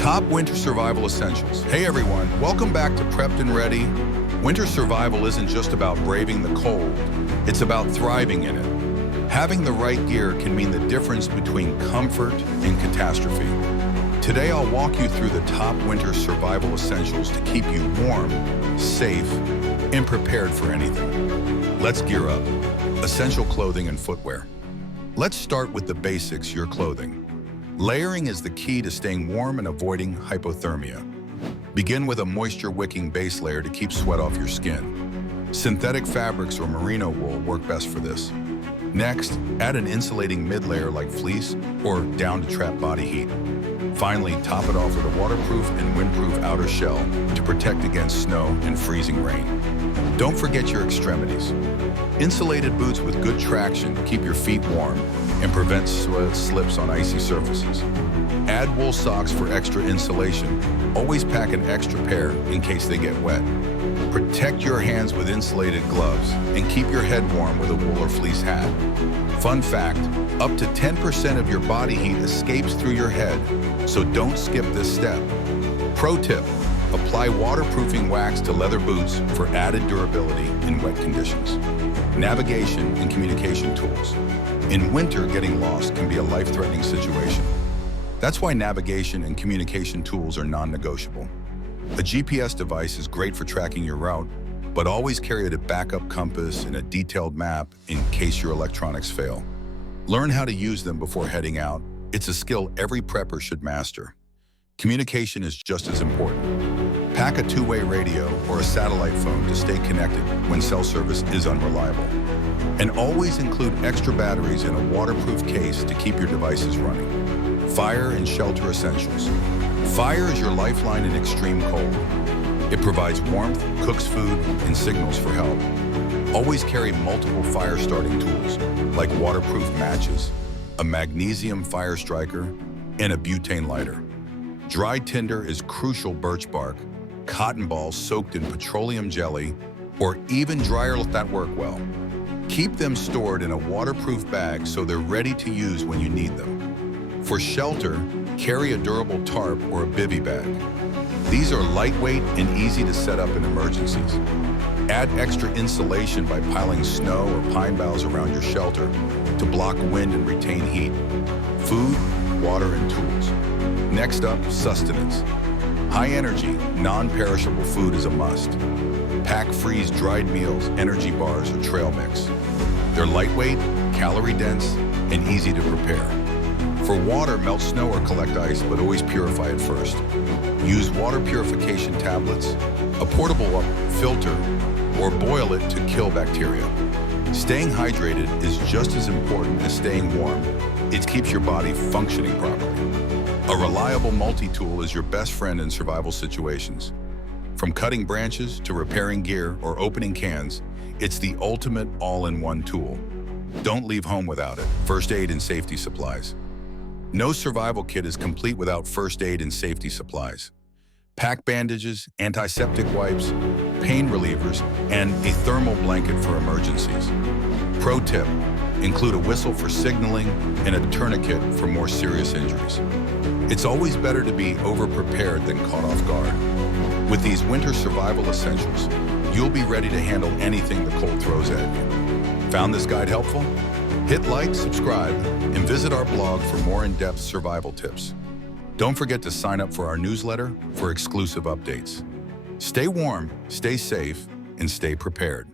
Top winter survival essentials. Hey everyone, welcome back to Prepped and Ready. Winter survival isn't just about braving the cold, it's about thriving in it. Having the right gear can mean the difference between comfort and catastrophe. Today I'll walk you through the top winter survival essentials to keep you warm, safe, and prepared for anything. Let's gear up. Essential clothing and footwear. Let's start with the basics, your clothing. Layering is the key to staying warm and avoiding hypothermia. Begin with a moisture-wicking base layer to keep sweat off your skin. Synthetic fabrics or merino wool work best for this. Next, add an insulating mid-layer like fleece or down to trap body heat. Finally, top it off with a waterproof and windproof outer shell to protect against snow and freezing rain. Don't forget your extremities. Insulated boots with good traction keep your feet warm and prevent slips on icy surfaces. Add wool socks for extra insulation. Always pack an extra pair in case they get wet. Protect your hands with insulated gloves and keep your head warm with a wool or fleece hat. Fun fact, up to 10% of your body heat escapes through your head, so don't skip this step. Pro tip, apply waterproofing wax to leather boots for added durability in wet conditions. Navigation and communication tools. In winter, getting lost can be a life-threatening situation. That's why navigation and communication tools are non-negotiable. A GPS device is great for tracking your route, but always carry a backup compass and a detailed map in case your electronics fail. Learn how to use them before heading out. It's a skill every prepper should master. Communication is just as important. Pack a two-way radio or a satellite phone to stay connected when cell service is unreliable. And always include extra batteries in a waterproof case to keep your devices running. Fire and shelter essentials. Fire is your lifeline in extreme cold. It provides warmth, cooks food, and signals for help. Always carry multiple fire-starting tools, like waterproof matches, a magnesium fire striker, and a butane lighter. Dry tinder is crucial. Birch bark, cotton balls soaked in petroleum jelly, or even dryer that work well. Keep them stored in a waterproof bag so they're ready to use when you need them. For shelter, carry a durable tarp or a bivy bag. These are lightweight and easy to set up in emergencies. Add extra insulation by piling snow or pine boughs around your shelter to block wind and retain heat. Food, water, and tools. Next up, sustenance. High-energy, non-perishable food is a must. Pack freeze dried meals, energy bars, or trail mix. They're lightweight, calorie-dense, and easy to prepare. For water, melt snow or collect ice, but always purify it first. Use water purification tablets, a portable filter, or boil it to kill bacteria. Staying hydrated is just as important as staying warm. It keeps your body functioning properly. A reliable multi-tool is your best friend in survival situations. From cutting branches to repairing gear or opening cans, it's the ultimate all-in-one tool. Don't leave home without it. First aid and safety supplies. No survival kit is complete without first aid and safety supplies. Pack bandages, antiseptic wipes, pain relievers, and a thermal blanket for emergencies. Pro tip, include a whistle for signaling and a tourniquet for more serious injuries. It's always better to be over-prepared than caught off guard. With these winter survival essentials, you'll be ready to handle anything the cold throws at you. Found this guide helpful? Hit like, subscribe, and visit our blog for more in-depth survival tips. Don't forget to sign up for our newsletter for exclusive updates. Stay warm, stay safe, and stay prepared.